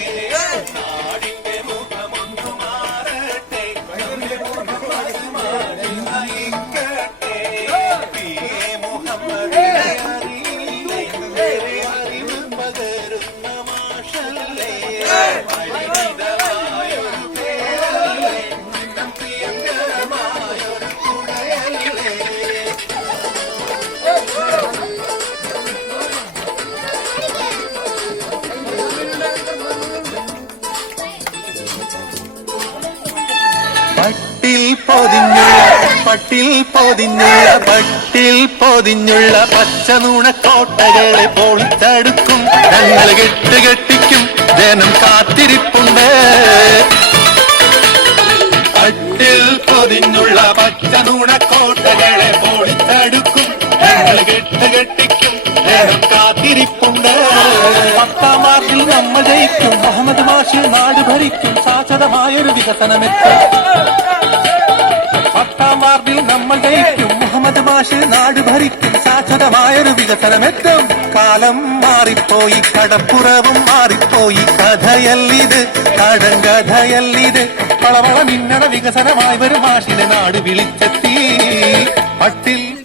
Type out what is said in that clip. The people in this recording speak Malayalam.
Yeah. പട്ടിൽ പൊതിഞ്ഞുള്ള പട്ടിൽ പൊതിഞ്ഞുള്ള പട്ടിൽ പൊതിഞ്ഞുള്ള പച്ച നുണക്കോട്ടകളെ പൊളിച്ചടുക്കും. ഞങ്ങൾ കെട്ടുകെട്ടിക്കും ജനം കാത്തിരിപ്പുണ്ട്. പട്ടിൽ പൊതിഞ്ഞുള്ള പച്ച നുണക്കോട്ടകളെ പൊളിച്ചടുക്കും. ഞങ്ങൾ കെട്ടുകെട്ടിക്കും ജനം കാത്തിരിപ്പുണ്ട്. പത്താം വാർഡിൽ നമ്മൾ ജയിക്കും മുഹമ്മദ് മാഷി നാട് ഭരിക്കും ശാശ്വതമായൊരു വികസനമെത്തും. ജയിക്കും മുഹമ്മദ് മാഷ് നാട് ഭരിക്കും. ശാശ്വതമായൊരു വികസനമെത്തും. കാലം മാറിപ്പോയി കടപ്പുറവും മാറിപ്പോയി. കഥയല്ലിത് കടങ്കഥയല്ലിത്. വളവള മിന്നണ വികസനമായി വരും മാഷിനെ നാട് വിളിച്ചെത്തി. പട്ടിൽ